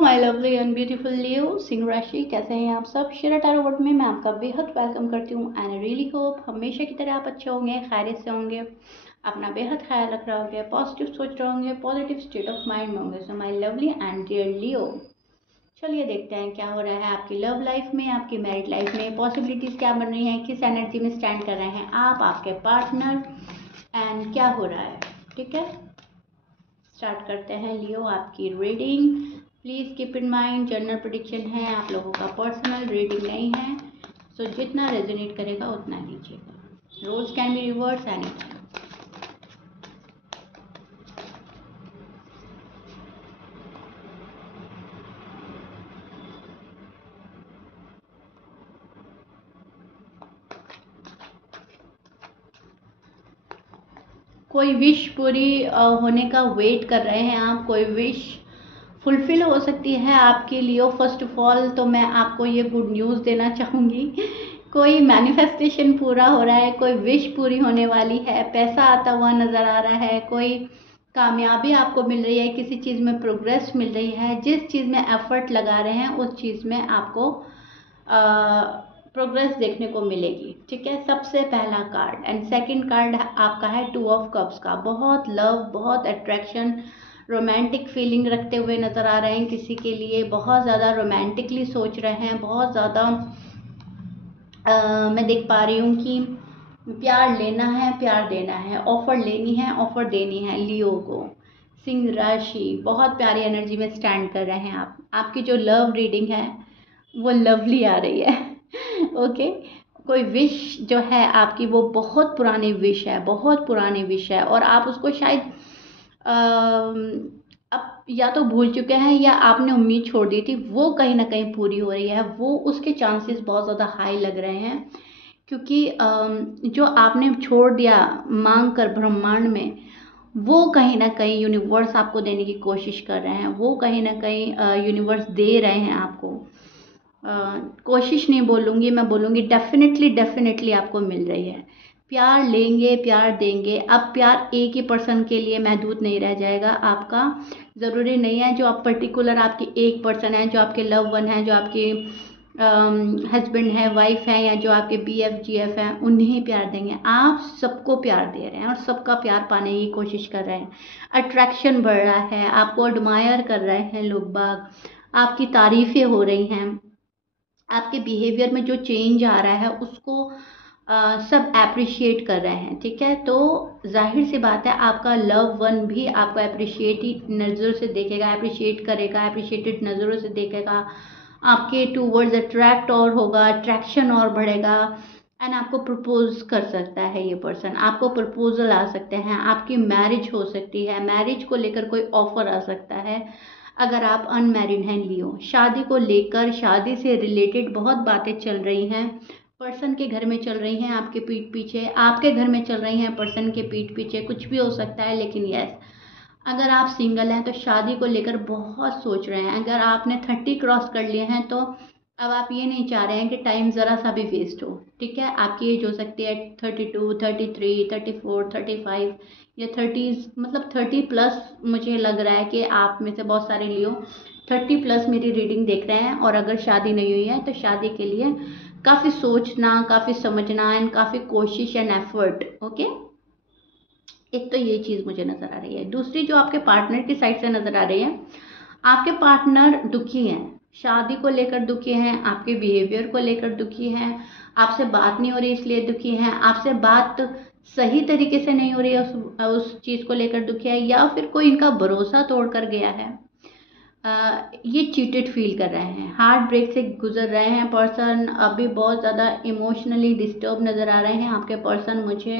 My lovely and beautiful लियो सिंह राशि, कैसे हैं आप सब। शेरा टैरो वर्ड में मैं आपका बेहद वेलकम करती हूँ एंड आई रियली होप हमेशा की तरह आप अच्छे होंगे, खैरियत से होंगे, अपना बेहद ख्याल रख रहे होंगे, पॉजिटिव सोच रहे होंगे, पॉजिटिव स्टेट ऑफ माइंड में होंगे। So my lovely and dear Leo, चलिए देखते हैं क्या हो रहा है आपकी लव लाइफ में, आपकी मैरिड लाइफ में, पॉसिबिलिटीज़ क्या बन रही हैं, किस एनर्जी में स्टैंड कर रहे हैं आप, आपके पार्टनर, एंड क्या हो रहा है। ठीक है, स्टार्ट करते हैं लियो आपकी reading. Please keep in mind general prediction है, आप लोगों का पर्सनल रीडिंग नहीं है। सो जितना रेजोनेट करेगा उतना लीजिएगा। Roles can be reverse any time. कोई विश पूरी होने का वेट कर रहे हैं आप, कोई विश फुलफिल हो सकती है आपके लिए। फर्स्ट ऑफ ऑल तो मैं आपको ये गुड न्यूज़ देना चाहूँगी, कोई मैनिफेस्टेशन पूरा हो रहा है, कोई विश पूरी होने वाली है, पैसा आता हुआ नज़र आ रहा है, कोई कामयाबी आपको मिल रही है, किसी चीज़ में प्रोग्रेस मिल रही है, जिस चीज़ में एफर्ट लगा रहे हैं उस चीज़ में आपको प्रोग्रेस देखने को मिलेगी। ठीक है, सबसे पहला कार्ड। एंड सेकंड कार्ड आपका है टू ऑफ कप्स का। बहुत लव, बहुत अट्रैक्शन, रोमांटिक फीलिंग रखते हुए नज़र आ रहे हैं किसी के लिए, बहुत ज़्यादा रोमांटिकली सोच रहे हैं, बहुत ज़्यादा मैं देख पा रही हूँ कि प्यार लेना है, प्यार देना है, ऑफर लेनी है, ऑफर देनी है लियो को। सिंह राशि बहुत प्यारी एनर्जी में स्टैंड कर रहे हैं आप। आपकी जो लव रीडिंग है वो लवली आ रही है। ओके, कोई विश जो है आपकी वो बहुत पुरानी विश है, बहुत पुरानी विश है, और आप उसको शायद अब या तो भूल चुके हैं या आपने उम्मीद छोड़ दी थी, वो कहीं ना कहीं पूरी हो रही है। वो उसके चांसेस बहुत ज़्यादा हाई लग रहे हैं, क्योंकि जो आपने छोड़ दिया मांग कर ब्रह्मांड में, वो कहीं ना कहीं यूनिवर्स आपको देने की कोशिश कर रहे हैं, वो कहीं ना कहीं यूनिवर्स दे रहे हैं आपको। कोशिश नहीं बोलूँगी, मैं बोलूँगी डेफिनेटली डेफिनेटली आपको मिल रही है। प्यार लेंगे, प्यार देंगे। अब प्यार एक ही पर्सन के लिए महदूद नहीं रह जाएगा आपका। ज़रूरी नहीं है जो आप पर्टिकुलर आपकी एक पर्सन है, जो आपके लव वन है, जो आपके हस्बैंड है, वाइफ है, या जो आपके BF GF हैं, उन्हें प्यार देंगे। आप सबको प्यार दे रहे हैं और सबका प्यार पाने की कोशिश कर रहे हैं। अट्रैक्शन बढ़ रहा है, आपको एडमायर कर रहे हैं लोग बाग, आपकी तारीफ़ें हो रही हैं, आपके बिहेवियर में जो चेंज आ रहा है उसको सब अप्रिशिएट कर रहे हैं। ठीक है, तो जाहिर सी बात है आपका लव वन भी आपको अप्रिशिएट नज़रों से देखेगा, अप्रिशिएट करेगा, अप्रिशिएटेड नज़रों से देखेगा, आपके टूवर्ड्स अट्रैक्ट और होगा, अट्रैक्शन और बढ़ेगा, एंड आपको प्रपोज कर सकता है ये पर्सन। आपको प्रपोजल आ सकते हैं, आपकी मैरिज हो सकती है, मैरिज को लेकर कोई ऑफर आ सकता है अगर आप अनमैरिड हैं लियो। शादी को लेकर, शादी से रिलेटेड बहुत बातें चल रही हैं, पर्सन के घर में चल रही हैं, आपके पीठ पीछे, आपके घर में चल रही हैं पर्सन के पीठ पीछे, कुछ भी हो सकता है। लेकिन यस, अगर आप सिंगल हैं तो शादी को लेकर बहुत सोच रहे हैं। अगर आपने 30 क्रॉस कर लिए हैं तो अब आप ये नहीं चाह रहे हैं कि टाइम ज़रा सा भी वेस्ट हो। ठीक है, आपकी एज हो सकती है 32, 33, 34, 35 या 30, मतलब 30+। मुझे लग रहा है कि आप में से बहुत सारे लियो 30+ मेरी रीडिंग देख रहे हैं, और अगर शादी नहीं हुई है तो शादी के लिए काफ़ी सोचना, काफ़ी समझना एंड काफ़ी कोशिश एंड एफर्ट। ओके, एक तो ये चीज़ मुझे नज़र आ रही है। दूसरी जो आपके पार्टनर की साइड से नज़र आ रही है, आपके पार्टनर दुखी हैं, शादी को लेकर दुखी हैं, आपके बिहेवियर को लेकर दुखी हैं, आपसे बात नहीं हो रही इसलिए दुखी हैं, आपसे बात सही तरीके से नहीं हो रही है उस चीज़ को लेकर दुखी है, या फिर कोई इनका भरोसा तोड़ कर गया है। ये चीटेड फील कर रहे हैं, हार्ट ब्रेक से गुजर रहे हैं पर्सन। अभी बहुत ज़्यादा इमोशनली डिस्टर्ब नज़र आ रहे हैं आपके पर्सन मुझे,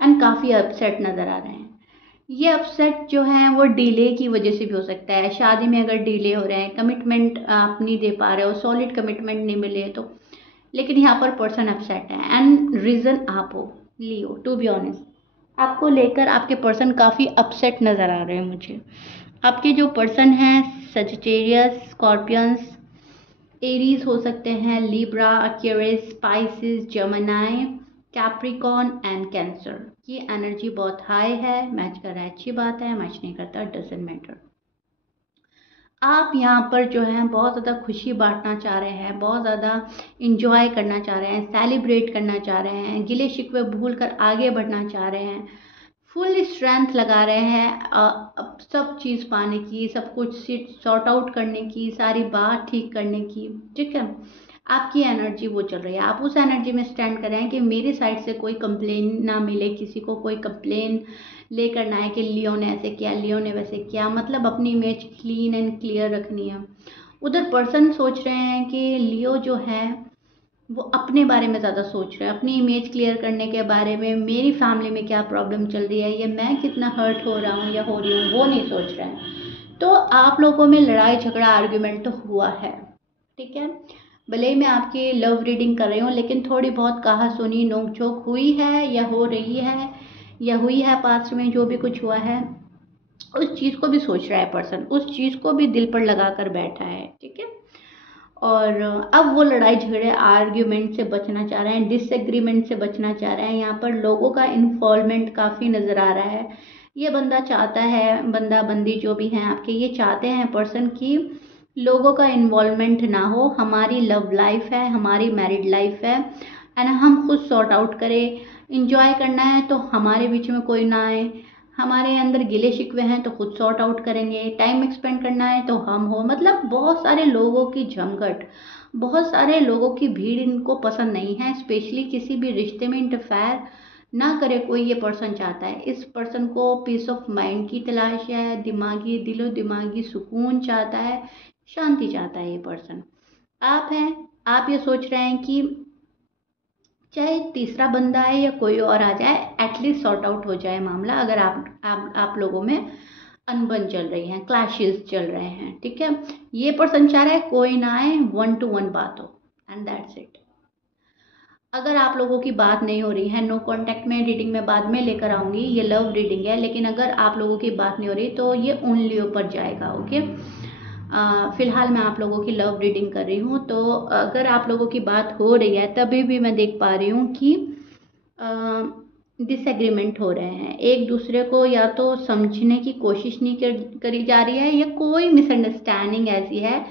एंड काफ़ी अपसेट नज़र आ रहे हैं। ये अपसेट जो है वो डिले की वजह से भी हो सकता है। शादी में अगर डिले हो रहे हैं, कमिटमेंट आप नहीं दे पा रहे हो, सॉलिड कमिटमेंट नहीं मिले तो, लेकिन यहाँ पर पर्सन अपसेट है एंड रीज़न आप हो लियो। टू बी ऑनेस्ट, आपको लेकर आपके पर्सन काफ़ी अपसेट नज़र आ रहे हैं मुझे। आपके जो पर्सन हैं सजिटेरियस, स्कॉर्पियंस, एरीज हो सकते हैं, Libra, Aquarius, Pisces, Gemini, Capricorn and Cancer. ये एनर्जी बहुत हाई है, मैच कर रहा है अच्छी बात है, मैच नहीं करता डजंट मैटर। आप यहाँ पर जो है बहुत ज़्यादा खुशी बांटना चाह रहे हैं, बहुत ज़्यादा इंजॉय करना चाह रहे हैं, सेलिब्रेट करना चाह रहे हैं, गिले शिकवे भूल कर आगे बढ़ना चाह रहे हैं, फुल स्ट्रेंथ लगा रहे हैं अब सब चीज़ पाने की, सब कुछ सॉर्ट आउट करने की, सारी बात ठीक करने की। ठीक है, आपकी एनर्जी वो चल रही है, आप उस एनर्जी में स्टैंड कर रहे हैं कि मेरी साइड से कोई कंप्लेन ना मिले, किसी को कोई कंप्लेन लेकर ना आए कि लियो ने ऐसे किया, लियो ने वैसे किया। मतलब अपनी इमेज क्लीन एंड क्लियर रखनी है। उधर पर्सन सोच रहे हैं कि लियो जो है वो अपने बारे में ज़्यादा सोच रहे हैं, अपनी इमेज क्लियर करने के बारे में, मेरी फैमिली में क्या प्रॉब्लम चल रही है या मैं कितना हर्ट हो रहा हूँ या हो रही हूँ, वो नहीं सोच रहे हैं। तो आप लोगों में लड़ाई झगड़ा आर्ग्यूमेंट तो हुआ है। ठीक है, भले ही मैं आपकी लव रीडिंग कर रही हूँ, लेकिन थोड़ी बहुत कहा सुनी नोक झोंक हुई है या हो रही है या हुई है पास्ट में, जो भी कुछ हुआ है उस चीज़ को भी सोच रहा है पर्सन, उस चीज़ को भी दिल पर लगा कर बैठा है। ठीक है, और अब वो लड़ाई झगड़े आर्ग्यूमेंट से बचना चाह रहे हैं, डिसएग्रीमेंट से बचना चाह रहे हैं। यहाँ पर लोगों का इन्वॉल्वमेंट काफ़ी नज़र आ रहा है। ये बंदा चाहता है, बंदा बंदी जो भी हैं आपके, ये चाहते हैं पर्सन की लोगों का इन्वॉल्वमेंट ना हो, हमारी लव लाइफ है, हमारी मैरिड लाइफ है एंड हम खुद सॉर्ट आउट करें। इंजॉय करना है तो हमारे बीच में कोई ना आए, हमारे अंदर गिले शिकवे हैं तो खुद सॉर्ट आउट करेंगे, टाइम एक्सपेंड करना है तो हम हो। मतलब बहुत सारे लोगों की जमघट, बहुत सारे लोगों की भीड़ इनको पसंद नहीं है। स्पेशली किसी भी रिश्ते में इंटरफेयर ना करे कोई, ये पर्सन चाहता है। इस पर्सन को पीस ऑफ माइंड की तलाश है, दिमागी दिलो दिमागी सुकून चाहता है, शांति चाहता है ये पर्सन। आप हैं, आप ये सोच रहे हैं कि चाहे तीसरा बंदा आए या कोई और आ जाए, एटलीस्ट सॉर्ट आउट हो जाए मामला। अगर आप लोगों में अनबन चल रही है, क्लैशेस चल रहे हैं। ठीक है, ये पर्सन चाह रहा है कोई ना आए, 1 to 1 बात हो एंड दैट्स इट। अगर आप लोगों की बात नहीं हो रही है, नो कांटेक्ट में रीडिंग में बाद में लेकर आऊंगी, ये लव रीडिंग है, लेकिन अगर आप लोगों की बात नहीं हो रही तो ये ओनली ऊपर जाएगा। ओके, फिलहाल मैं आप लोगों की लव रीडिंग कर रही हूँ, तो अगर आप लोगों की बात हो रही है तभी भी मैं देख पा रही हूँ कि डिसएग्रीमेंट हो रहे हैं, एक दूसरे को या तो समझने की कोशिश नहीं करी जा रही है, या कोई मिसअंडरस्टैंडिंग ऐसी है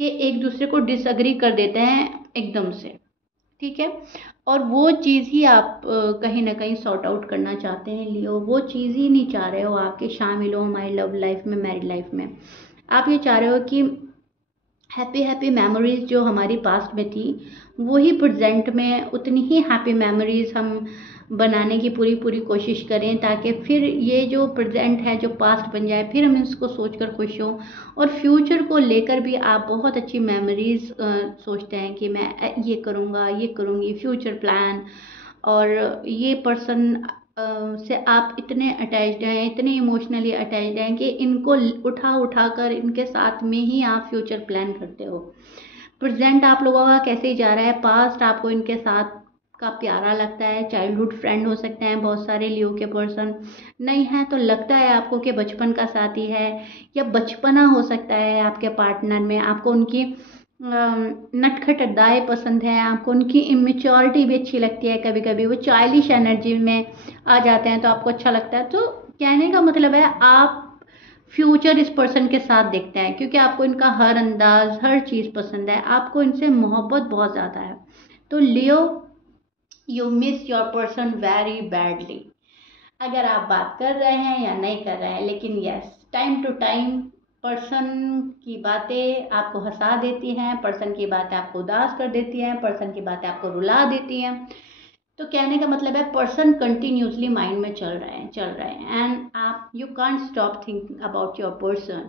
कि एक दूसरे को डिसअग्री कर देते हैं एकदम से। ठीक है, और वो चीज़ ही आप कहीं ना कहीं सॉर्ट आउट करना चाहते हैं लियो, वो चीज़ ही नहीं चाह रहे हो आपके शामिल हो हमारी लव लाइफ में, मैरिड लाइफ में। आप ये चाह रहे हो कि हैप्पी हैप्पी मेमोरीज जो हमारी पास्ट में थी वही प्रेजेंट में उतनी ही हैप्पी मेमोरीज हम बनाने की पूरी पूरी कोशिश करें, ताकि फिर ये जो प्रेजेंट है जो पास्ट बन जाए, फिर हम इसको सोचकर खुश हों। और फ्यूचर को लेकर भी आप बहुत अच्छी मेमोरीज सोचते हैं कि मैं ये करूँगा, ये करूँगी, फ्यूचर प्लान। और ये पर्सन से आप इतने अटैच्ड हैं, इतने इमोशनली अटैच्ड हैं कि इनको उठा उठा कर इनके साथ में ही आप फ्यूचर प्लान करते हो। प्रेजेंट आप लोगों का कैसे ही जा रहा है, पास्ट आपको इनके साथ का प्यारा लगता है, चाइल्डहुड फ्रेंड हो सकते हैं बहुत सारे लियो के पर्सन, नहीं है तो लगता है आपको कि बचपन का साथी है, या बचपना हो सकता है आपके पार्टनर में, आपको उनकी नटखट अदाएँ पसंद हैं, आपको उनकी इमेच्योरिटी भी अच्छी लगती है, कभी कभी वो चाइल्डिश एनर्जी में आ जाते हैं तो आपको अच्छा लगता है। तो कहने का मतलब है आप फ्यूचर इस पर्सन के साथ देखते हैं, क्योंकि आपको इनका हर अंदाज हर चीज़ पसंद है, आपको इनसे मोहब्बत बहुत ज़्यादा है। तो Leo, you miss your person very badly. अगर आप बात कर रहे हैं या नहीं कर रहे हैं, लेकिन yes, time to time person की बातें आपको हंसा देती हैं, पर्सन की बातें आपको उदास कर देती हैं, पर्सन की बातें आपको रुला देती हैं। तो कहने का मतलब है पर्सन कंटिन्यूसली माइंड में चल रहे हैं एंड आप you can't stop thinking about your person.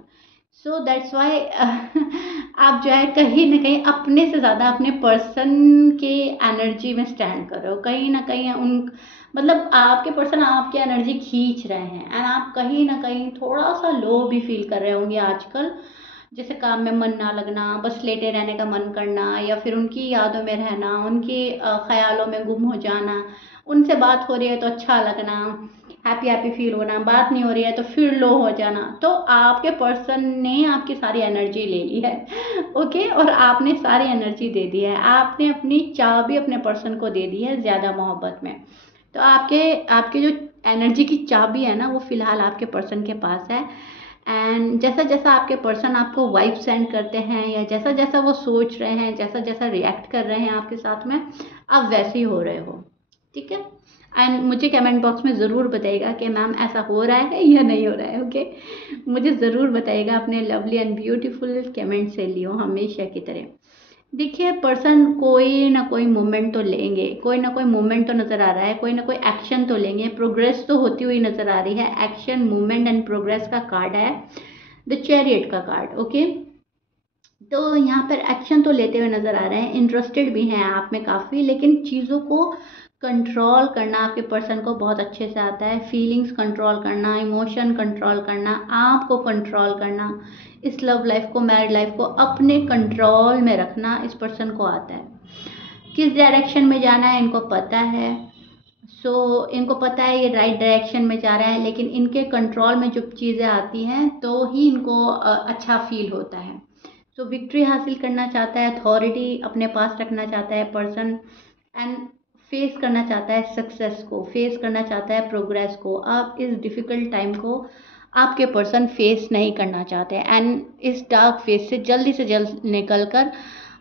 So that's why आप जो है कहीं ना कहीं अपने से ज़्यादा अपने पर्सन के एनर्जी में स्टैंड कर रहे हो, कहीं ना कहीं उन मतलब आपके पर्सन आपकी एनर्जी खींच रहे हैं एंड आप कहीं ना कहीं थोड़ा सा लो भी फील कर रहे होंगे आजकल। जैसे काम में मन ना लगना, बस लेटे रहने का मन करना, या फिर उनकी यादों में रहना, उनके ख्यालों में गुम हो जाना, उनसे बात हो रही है तो अच्छा लगना, हैप्पी हैप्पी फील होना, बात नहीं हो रही है तो फिर लो हो जाना। तो आपके पर्सन ने आपकी सारी एनर्जी ले ली है ओके, और आपने सारी एनर्जी दे दी है, आपने अपनी चाबी अपने पर्सन को दे दी है ज़्यादा मोहब्बत में। तो आपके आपके जो एनर्जी की चाबी है ना, वो फिलहाल आपके पर्सन के पास है एंड जैसा जैसा आपके पर्सन आपको वाइब सेंड करते हैं या जैसा जैसा वो सोच रहे हैं, जैसा जैसा रिएक्ट कर रहे हैं आपके साथ में, आप वैसे ही हो रहे हो, ठीक है। एंड मुझे कमेंट बॉक्स में ज़रूर बताइएगा कि मैम ऐसा हो रहा है या नहीं हो रहा है, ओके। मुझे ज़रूर बताइएगा अपने लवली एंड ब्यूटीफुल कमेंट से लियो, हमेशा की तरह। देखिए, पर्सन कोई ना कोई मूवमेंट तो लेंगे, कोई ना कोई मूवमेंट तो नज़र आ रहा है, कोई ना कोई एक्शन तो लेंगे, प्रोग्रेस तो होती हुई नज़र आ रही है। एक्शन, मूवमेंट एंड प्रोग्रेस का कार्ड है, द चैरियट का कार्ड, ओके। तो यहाँ पर एक्शन तो लेते हुए नज़र आ रहे हैं, इंटरेस्टेड भी हैं आप में काफ़ी, लेकिन चीज़ों को कंट्रोल करना आपके पर्सन को बहुत अच्छे से आता है। फीलिंग्स कंट्रोल करना, इमोशन कंट्रोल करना, आपको कंट्रोल करना, इस लव लाइफ को, मैरिड लाइफ को अपने कंट्रोल में रखना इस पर्सन को आता है। किस डायरेक्शन में जाना है इनको पता है। इनको पता है ये राइट डायरेक्शन में जा रहा है, लेकिन इनके कंट्रोल में जो चीज़ें आती हैं तो ही इनको अच्छा फील होता है। विक्ट्री हासिल करना चाहता है, अथॉरिटी अपने पास रखना चाहता है पर्सन, एंड फेस करना चाहता है सक्सेस को, फेस करना चाहता है प्रोग्रेस को। आप इस डिफ़िकल्ट टाइम को आपके पर्सन फेस नहीं करना चाहते, एंड इस डार्क फेस से जल्द निकल कर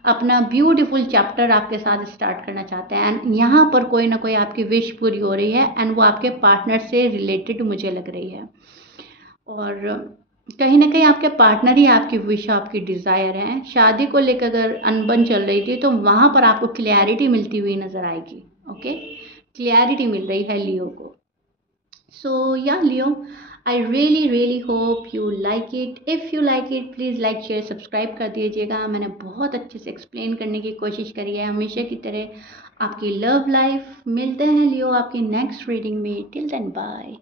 अपना ब्यूटीफुल चैप्टर आपके साथ स्टार्ट करना चाहते हैं। एंड यहाँ पर कोई ना कोई आपकी विश पूरी हो रही है, एंड वो आपके पार्टनर से रिलेटेड मुझे लग रही है। और कहीं ना कहीं आपके पार्टनर ही आपकी विश, आपकी डिज़ायर है। शादी को लेकर अगर अनबन चल रही थी तो वहाँ पर आपको क्लैरिटी मिलती हुई नज़र आएगी, ओके। क्लैरिटी मिल रही है लियो को। सो या Leo, I really hope you like it. If you like it, please like share subscribe कर दीजिएगा। मैंने बहुत अच्छे से एक्सप्लेन करने की कोशिश करी है, हमेशा की तरह। आपकी लव लाइफ, मिलते हैं लियो आपकी नेक्स्ट रीडिंग में। Till then bye.